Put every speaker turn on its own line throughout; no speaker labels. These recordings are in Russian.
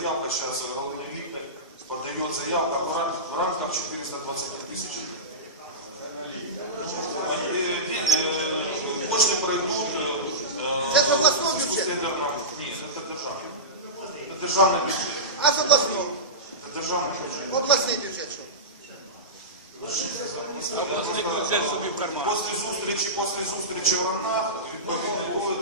заявка, сейчас головний лікар подает заявку в рам- в рамках 420 тысяч. Э, э, Кошти пройдут э,
Це з обласного
в зв'язку з
бюджету?
тендером. Ні, це державний. Це державний бюджет.
А з обласного?
Це державний бюджет.
Обласний бюджет що?
Обласний бюджет собі в карман.
Після зустрічі, після зустрічі в Рамнах, відповідно,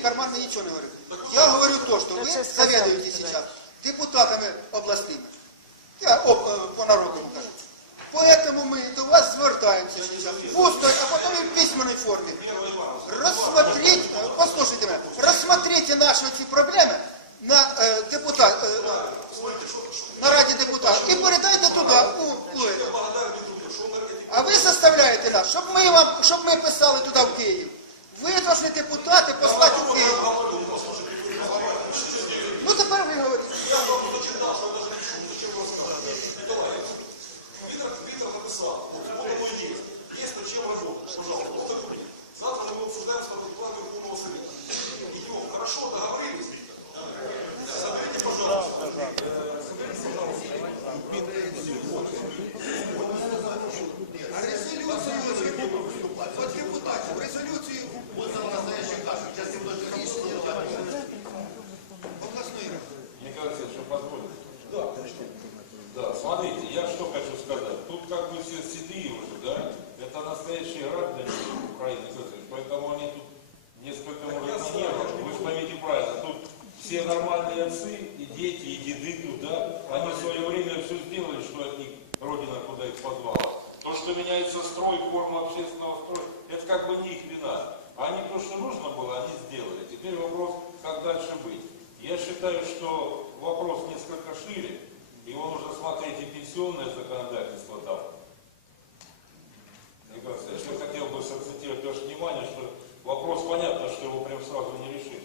карман
мне ничего не говорю. Я говорю то, что вы заведуете сейчас депутатами областными. Я е, по народному кажу. Поэтому мы до вас звертаемся сейчас в устной, а потом и в письменной форме. Рассмотрите, послушайте меня, рассмотрите наши эти проблемы на е, э, депутат, э, е, на раді депутатів і передайте туди. у, у А ви заставляєте нас, щоб ми вам, щоб ми писали туди в Київ.
Cât o să te cu toate, poți face un Все седые уже, да? Это настоящие граждане Украины, поэтому они тут несколько, может, маневров. Вы же поймите правильно, тут все нормальные отцы, и дети, и деды тут, да? Они в свое время все сделали, что от них Родина куда их позвала. То, что меняется строй, форма общественного строя, это как бы не их вина. Они то, что нужно было, они сделали. Теперь вопрос, как дальше быть. Я считаю, что вопрос несколько шире, его нужно смотреть и пенсионное законодательство там. Мне кажется, я хотел бы сакцентировать ваше внимание, что вопрос понятно, прям сразу не решить.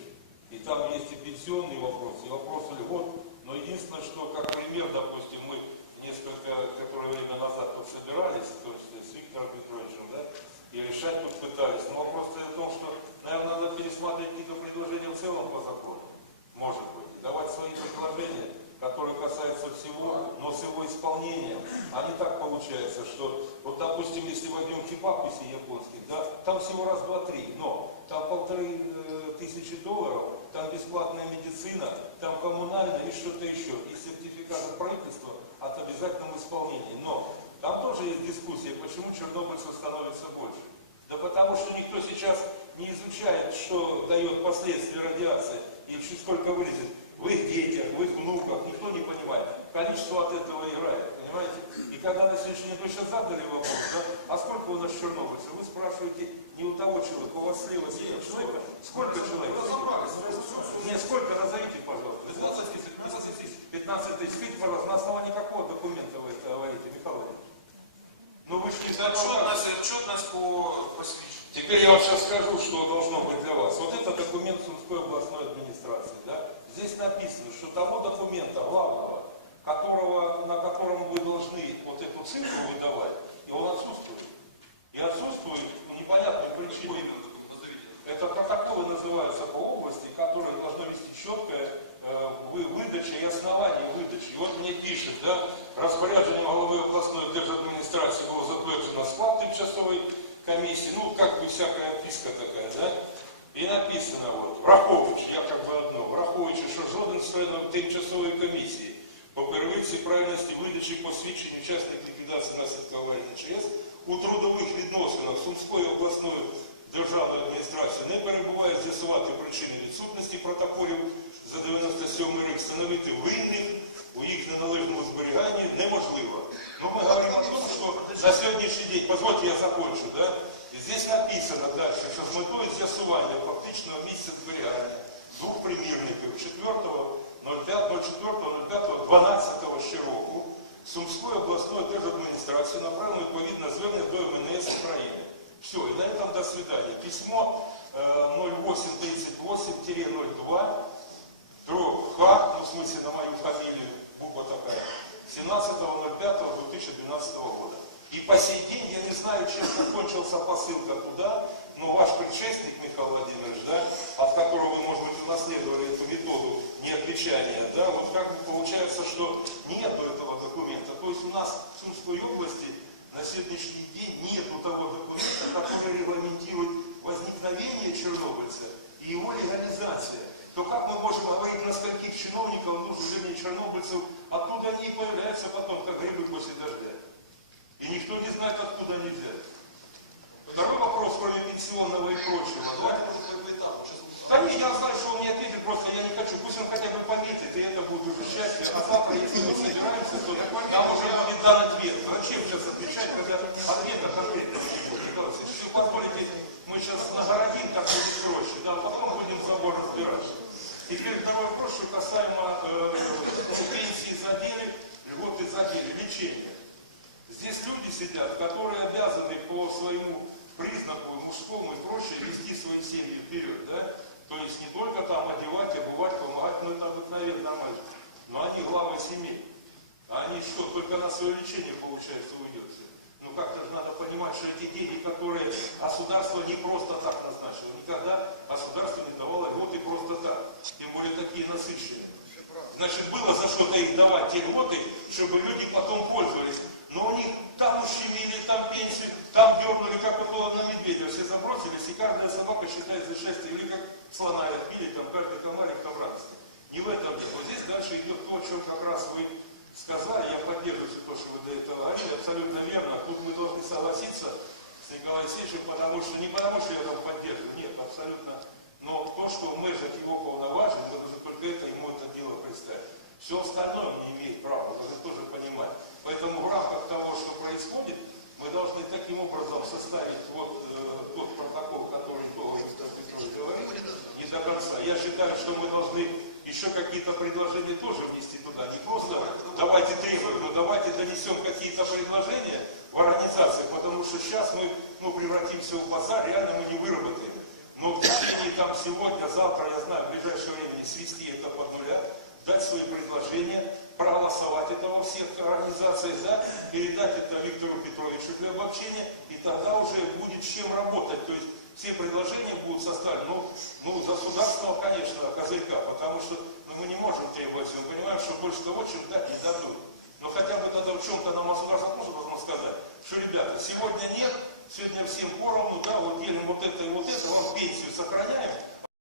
И там есть и пенсионный вопрос, и вопрос льгот. Но единственное, что как пример, допустим, мы несколько, которое время назад тут собирались, то есть с Виктором Петровичем, да, и решать тут пытались. Но вопрос в том, что, наверное, надо пересматривать какие-то предложения в целом по закону. Может быть. Давать свои предложения, всего, но с его исполнением. А не так получается, что, вот, допустим, если возьмем хипаписи японских, да, там всего раз, два, три, но там полторы э, тысячи долларов, там бесплатная медицина, там коммунальная и что-то еще, и сертификат от правительства от обязательном исполнении. Но там тоже есть дискуссия, почему чернобыльцев становится больше. Да потому что никто сейчас не изучает, что дает последствия радиации и чуть сколько вылезет в их детях, в их внуках, Количество от этого играет, понимаете? И когда на сегодняшний день сейчас задали вопрос, да, а сколько у нас чернобыльцев, вы спрашиваете не у того человека, у вас слева сидит человека, сколько человек? Нет, сколько, назовите, пожалуйста.
15 тысяч, 15 тысяч.
15 тысяч. Скажите, пожалуйста, на основании какого документа вы это говорите, Михаил Владимирович? Ну вы же не знаете.
Отчетность, отчетность по посвящению.
Теперь я вам сейчас скажу, что должно быть для вас. Вот это документ Сумской областной администрации. Да? Здесь написано, что того документа главного, которого, на котором вы должны вот эту цифру выдавать, и он отсутствует. И отсутствует по непонятной причине. Это протоколы называются по области, которые должны вести четкое э, вы- выдача и основание выдачи. И вот мне пишет, да, распоряджением голови областної держадміністрації було затверджено склад тимчасової комісії, ну, как бы всякая отписка такая, да, і написано, вот, враховуючи, я как бы одно, враховуючи, що жоден з членів тимчасової комісії по первинці правильності видачі посвідчень учасник ліквідації наслідків аварії на ЧАЕС у трудових відносинах Сумської обласної державної адміністрації не перебуває з'ясувати причини відсутності протоколів за 97 рік, встановити винних у їх неналежному зберіганні неможливо. Ну, мы говорим о том, что на сегодняшний день, позвольте я закончу, да, здесь написано дальше, що з метою з'ясування фактичного місця зберігання двох примірників 4.05.04.05.12 свидания. Письмо э, 0838-02 Друг Х, ну в смысле на мою фамилию, буква такая, 17.05.2012 года. И по сей день я не знаю, чем закончился посылка туда, но ваш предшественник Михаил Владимирович, да, от которого вы, может быть, унаследовали эту методу неотвечания, да, вот как получается, что нету этого документа. То есть у нас в Сумской области на сегодняшний день нету того документа, который регламентирует возникновение чернобыльца и его легализация. То как мы можем говорить на скольких чиновников, ну, вернее, чернобыльцев, оттуда они появляются потом, как грибы после дождя. И никто не знает, откуда они взяты. Второй вопрос, кроме пенсионного и прочего.
Давайте, может, по, этапу. Сейчас
Да не, я знаю, что он не ответит, просто я не хочу. Пусть он хотя бы пометит, и это будет обещать. А завтра, если мы собираемся, то там уже будет дан ответ. Зачем сейчас отвечать, когда ответа конкретного не будет? Николай Васильевич, Если вы позволите, мы сейчас нагородим, так будет проще. Да, потом будем собор разбираться. Теперь второй вопрос, что касаемо э, пенсии за деле, льготы за деле, лечения. Здесь люди сидят, которые обязаны по своему признаку мужскому и прочее вести свои семьи вперед, да? То есть не только там одевать, обувать, помогать, ну это обыкновенно нормально. Но они главы семей. А они что, только на свое лечение, получается, уйдется? Ну как-то же надо понимать, что эти деньги, которые государство не просто так назначило, никогда государство не давало льготы просто так, тем насыщенные. Значит, было за что-то их давать те льготы, чтобы люди потом пользовались. Но у них там ущемили, там пенсию, там дернули, как вот было на медведя, все забросились, и каждая собака считает за счастье, или как слона отбили, там каждый комарик там радость. Не в этом дело. Здесь дальше идет то, о чем как раз вы сказали, я поддерживаю все то, что вы до этого говорили, абсолютно верно. Тут мы должны согласиться с Николаем Алексеевичем, потому что, не потому что я там поддерживаю, нет, абсолютно. Но то, что межет его полноважен, мы должны только это ему это дело представить. Все остальное он не имеет права, вы должны тоже понимать. Поэтому в рамках того, что происходит, мы должны таким образом составить вот э, тот протокол, который Николай Петрович говорит, не до конца. Я считаю, что мы должны еще какие-то предложения тоже внести туда. Не просто давайте требуем, но давайте донесем какие-то предложения в организациях, потому что сейчас мы ну, превратимся в базар, реально мы не выработаем. Но в течение там сегодня, завтра, я знаю, в ближайшее время свести это под нуля, дать свои предложения, проголосовать это во всех организациях, да, передать это Виктору Петровичу для обобщения, и тогда уже будет с чем работать. То есть все предложения будут составлены, ну, ну конечно, козырька, потому что ну, мы не можем требовать, мы понимаем, что больше того, чем дать, не дадут. Но хотя бы тогда в чем-то нам государство тоже должно сказать, что, ребята, сегодня нет, сегодня всем поровну, да, вот делим вот это и вот это, вам пенсию сохраняем,